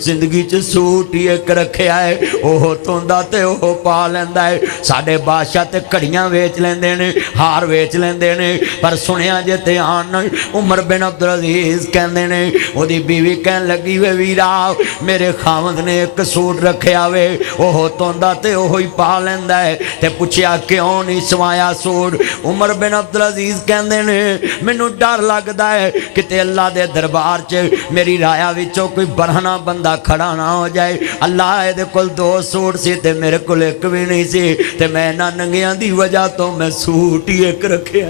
زندگی چ سوٹ ہی ایک رکھیا ہے اوہ توندا تے اوہ پا لیندا ہے ساڈے بادشاہ تے کڑیاں ویچ لیندے نے ہار ویچ لیندے نے پر سنیا جے تے آن عمر بن عبدالعزیز کہندے نے او دی بیوی کہن لگی وے ویرا میرے خاوند نے ایک سوٹ رکھیا وے اوہ توندا تے اوہ ہی پا لیندا ہے تے پوچھیا کیوں نہیں سوایا سوٹ عمر بن عبدالعزیز کہندے نے مینوں ڈر لگدا ہے کتے اللہ دے دربار چ میری رایا وچوں کوئی برہنہ بندہ کھڑا نہ ہو جائے اللہ دے کول 2 سوٹ سی تے میرے کول ایک بھی نہیں سی تے میں نہ ننگیاں دی وجہ تو میں سوٹ ہی ایک رکھیا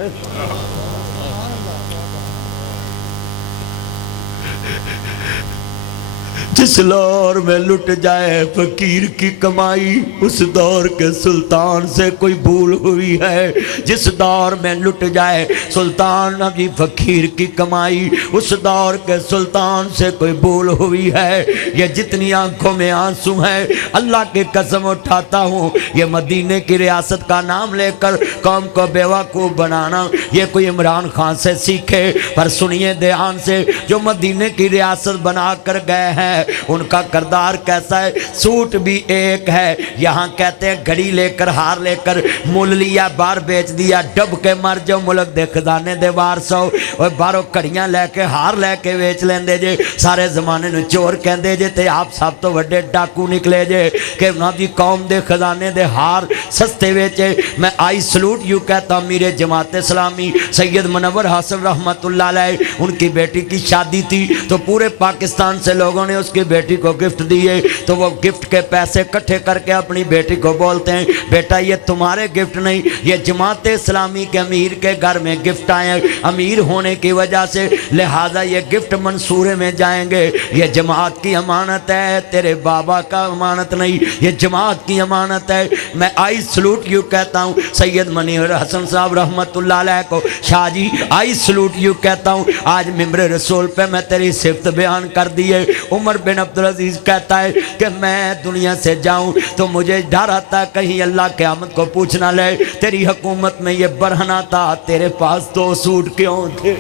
جس دور میں لٹ جائے فقیر کی کمائی اس دور کے سلطان سے کوئی بھول ہوئی ہے جس دور میں لٹ جائے سلطان ابھی فقیر کی کمائی اس دور کے سلطان سے کوئی بھول ہوئی ہے یہ جتنی آنکھوں میں آنسو ہیں اللہ کی قسم اٹھاتا ہوں یہ مدینے کی ریاست کا نام لے کر قوم کو بیوقوف بنانا یہ کوئی عمران خان سے سیکھے پر سنیے دھیان سے جو مدینے کی ریاست بنا کر گئے ہیں ان کا کردار کیسا ہے سوٹ بھی ایک ہے یہاں کہتے ہیں گھڑی لے کر ہار لے کر مول لیا بار بیچ دیا ڈب کے مر جو ملک دے خزانے دے بار سو اور باروں کڑیاں لے کے ہار لے کے ویچ لیندے جے سارے زمانے نے چور کہندے جے تے آپ سب تو وڈے ڈاکو نکلے جے کہ انہاں دی قوم دے خزانے دے ہار سستے ویچے میں آئی سلوٹ یوں کہتا ہوں میرے جماعت اسلامی سید منور حسن رحمت اللہ علیہ ان کی بیٹی کی شادی تھی تو پورے پاکستان سے لوگوں نے اس کی بیٹی کو گفٹ دیے تو وہ گفٹ کے پیسے کٹھے کر کے اپنی بیٹی کو بولتے ہیں بیٹا یہ تمہارے گفٹ نہیں یہ جماعت اسلامی کے امیر کے گھر میں گفٹ آئے ہیں امیر ہونے کی وجہ سے لہٰذا یہ گفٹ منصورے میں جائیں گے یہ جماعت کی امانت ہے تیرے بابا کا امانت نہیں یہ جماعت کی امانت ہے میں آئی سلوٹ یوں کہتا ہوں سید منیر حسن صاحب رحمت اللہ علیہ کو شاہ جی آئی سلوٹ یوں کہتا ہوں آج ممبر رسول پہ میں تیری صفت بیان کر دیے عمر بن عبدالعزیز کہتا ہے کہ میں دنیا سے جاؤں تو مجھے ڈر آتا ہے کہیں اللہ قیامت کو پوچھنا لے تیری حکومت میں یہ برہنہ تھا تیرے پاس 2 سوٹ کیوں تھے